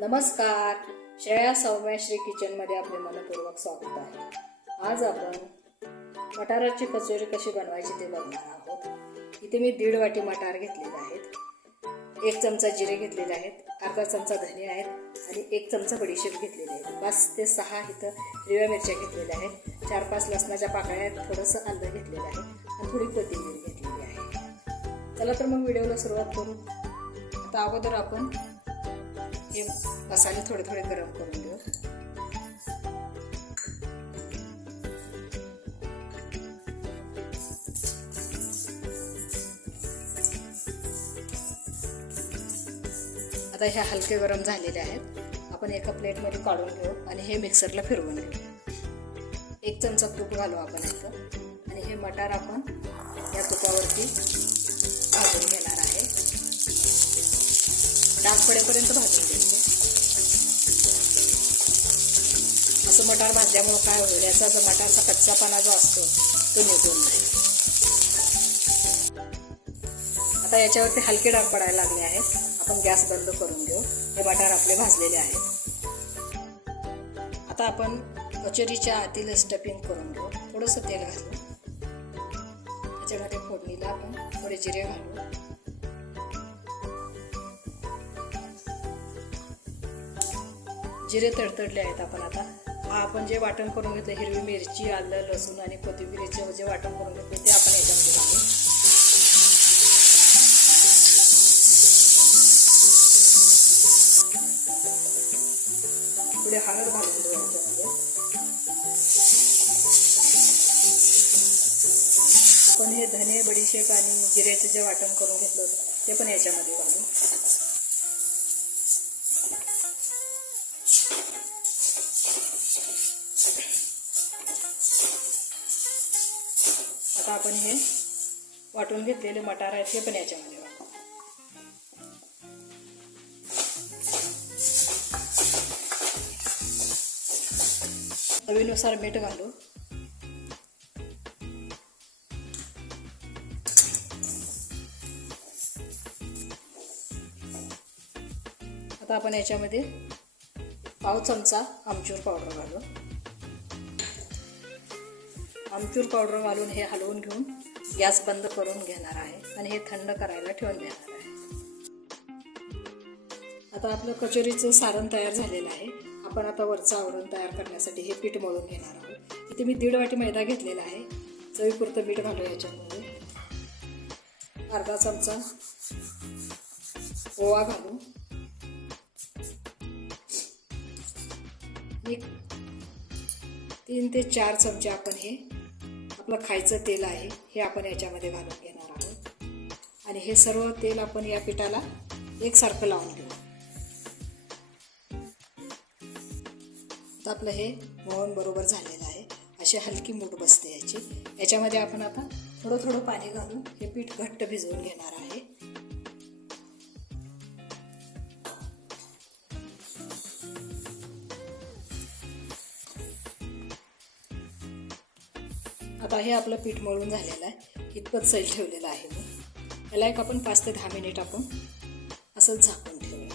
नमस्कार. श्रेया सौम्याश्री किचनमध्ये आपले मनपूर्वक स्वागत आहे. आज आपण मटाराची कचोरी कशी बनवायची ते बघणार आहोत. इथे मी दीड वाटी मटार घेतलेले आहेत. एक चमचा जिरे घेतलेले आहेत. अर्धा चमचा धने आहेत. आणि एक चमचा बडीशेप घेतलेले आहेत पाच ते सहा इथं हिरव्या मिरच्या घेतलेल्या आहेत. चार पाच लसणाच्या पाकळ्या आहेत. थोडंसं आलं घेतलेलं आहे. आणि थोडी कोथिंबीर घेतलेली आहे. चला तर मग व्हिडिओला सुरुवात करू. आता अगोदर आपण हे मसाले थोडे थोडे गरम करून घेऊ. आता हे हलके गरम झालेले आहेत. आपण एका प्लेटमध्ये काढून घेऊ आणि हे मिक्सरला फिरवून घेऊ. एक चमचा तूप घालू आपण इथं. आणि हे मटार आपण या तुपावरती भाजून घेणार आहे. डाग पडेपर्यंत भाजून घ्यायचं. असं मटार भाजल्यामुळं काय होईल? याचा जो मटारचा कच्चापणा जो असतो तो निघून जाईल. आता याच्यावरती हलके डाग पडायला लागले आहेत. आपण गॅस बंद करून घेऊ. हे मटार आपले भाजलेले आहेत. आता आपण कचोरीच्या आतील स्टफिंग करून घेऊ. थोडंसं तेल घालू. त्याच्यामध्ये फोडणीला आपण थोडे जिरे घालू. जिरे तडतडले आहेत आपण आता. आपण जे वाटण करून घेतलं हिरवी मिरची आलं लसूण आणि कोथिंबिरीचं जे वाटण करून घेतलं ते आपण याच्यामध्ये घालू. पुढे हळद घालून देऊ याच्यामध्ये. आपण हे धने बडीशेप आणि जिऱ्याचं जे वाटण करून घेतलं होतं ते पण याच्यामध्ये घालू. आता आपण हे वाटून घेतलेले मटार आहेत हे पण याच्यामध्ये घालू चवीनुसार मीठ घालू आता आपण याच्यामध्ये पाव चमचा आमचूर पावडर घालून. आमचूर पावडर घालून हे हलवून घेऊन गॅस बंद करून घेणार आहे आणि हे थंड करायला ठेवून देणार आहे. आता आपलं कचोरीचं सारण तयार झालेलं आहे. आपण आता वरचं आवरण तयार करण्यासाठी हे पीठ मळून घेणार आहोत. इथे मी दीड वाटी मैदा घेतलेला आहे. चवीपुरतं मीठ घालू याच्यामध्ये. अर्धा चमचा ओवा घालू एक तीन ते चार चमचे आपण हे आपलं खायचं तेल आहे हे आपण याच्यामध्ये घालून घेणार आहोत. आणि हे सर्व तेल आपण या पिठाला एकसारखं लावून घेऊ. आता आपलं हे मोहन बरोबर झालेलं आहे. अशी हलकी मूठ बसते याची. याच्यामध्ये आपण आता थोडं थोडं पाणी घालून हे पीठ घट्ट भिजवून घेणार आहे. आता हे आपलं पीठ मळून झालेलं आहे. इतपत सैल ठेवलेलं आहे मी. याला एक आपण पाच ते दहा मिनिट आपण असंच झाकून ठेवूया.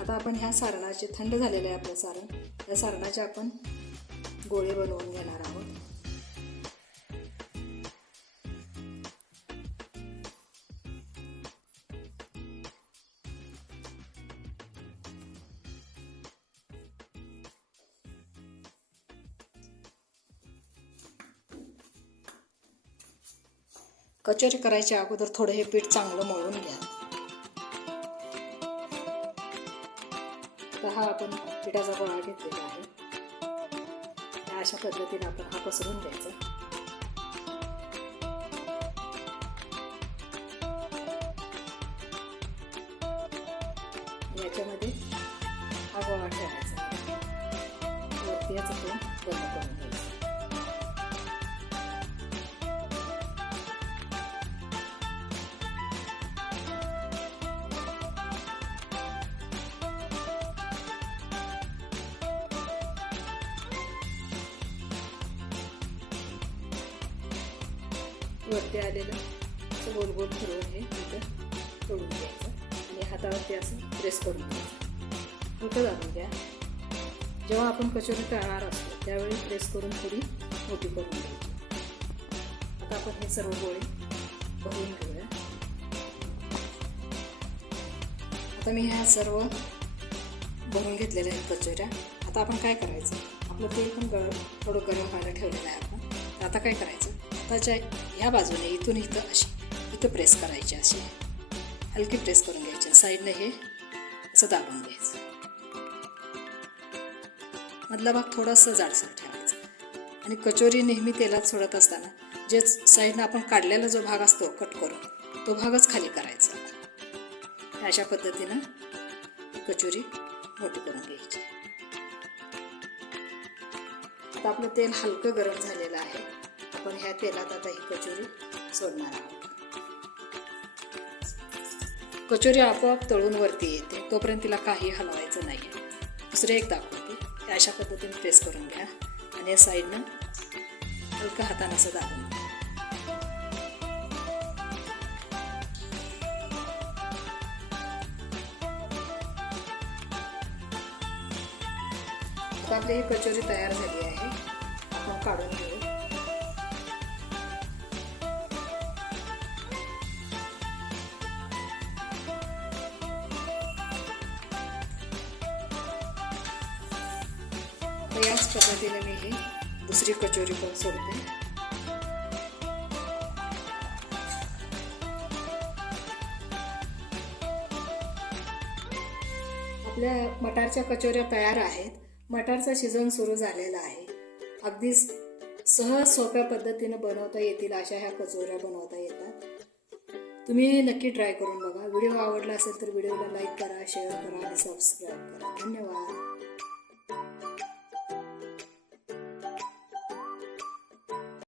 आता आपण ह्या सारणाचे थंड झालेलं आहे आपलं सारण. या सारणाचे आपण गोळे बनवून घेणार आहोत. कचोरी करायच्या अगोदर थोडं हे पीठ चांगलं मळून घ्या. तर हा आपण पिठाचा गोळा घेतलेला आहे. अशा पद्धतीने आपण हा पसरून द्यायचा याच्यामध्ये हा गोळा ठेवायचा वरती याचं तोंड बंद करून वरती आलेलं असं गोल गोल फिरवून हे इथं सोडून घ्यायचं आणि हातावरती असं प्रेस करून घ्यायचं. मोठं दाबून घ्या. जेव्हा आपण कचोरी तळणार असतो त्यावेळी प्रेस करून थोडी मोठी करून घ्यायची. आता आपण हे सर्व गोळे भरून घेऊया. आता मी ह्या सर्व भरून घेतलेल्या आहेत कचोऱ्या. आता आपण काय करायचं? आपलं तेल पण गरम थोडं गरम व्हायला ठेवलेलं आहे आपण आता काय करायचं? हाताच्या ह्या बाजूने इथून इथं अशी इथं प्रेस करायची अशी. हलकी प्रेस करून घ्यायची साईडने हे असं दाबून घ्यायचं. मधला भाग थोडासा जाडसर ठेवायचा. आणि कचोरी नेहमी तेलात सोडत असताना जे साईडनं आपण काढलेला जो भाग असतो कट करून तो भागच खाली करायचा. अशा पद्धतीनं कचोरी मोठी करून घ्यायची. आता आपलं तेल हलकं गरम झालेलं आहे. आपण ह्या तेलात आता ही कचोरी सोडणार आहोत. कचोरी आपोआप तळून वरती येते. तोपर्यंत तिला काही हलवायचं नाही दुसरे एक दाखवते. अशा पद्धतीने प्रेस करून घ्या. आणि या साईडनं हलका हातानं असं दाबून घ्या. आपली ही कचोरी तयार झाली आहे. आपण काढून घेऊ. आता याच पद्धतीने मी ही दुसरी कचोरी पण सोडते. आपल्या मटारच्या कचोऱ्या तयार आहेत. मटारचं सीझन सुरू झालेला आहे. अगदी सहज सोप्या पद्धतीनं बनवता येतील अशा ह्या कचोऱ्या बनवता येतात. तुम्ही नक्की ट्राय करून बघा. व्हिडिओ आवडला असेल तर व्हिडिओला लाईक करा शेअर करा आणि सबस्क्राईब करा. धन्यवाद.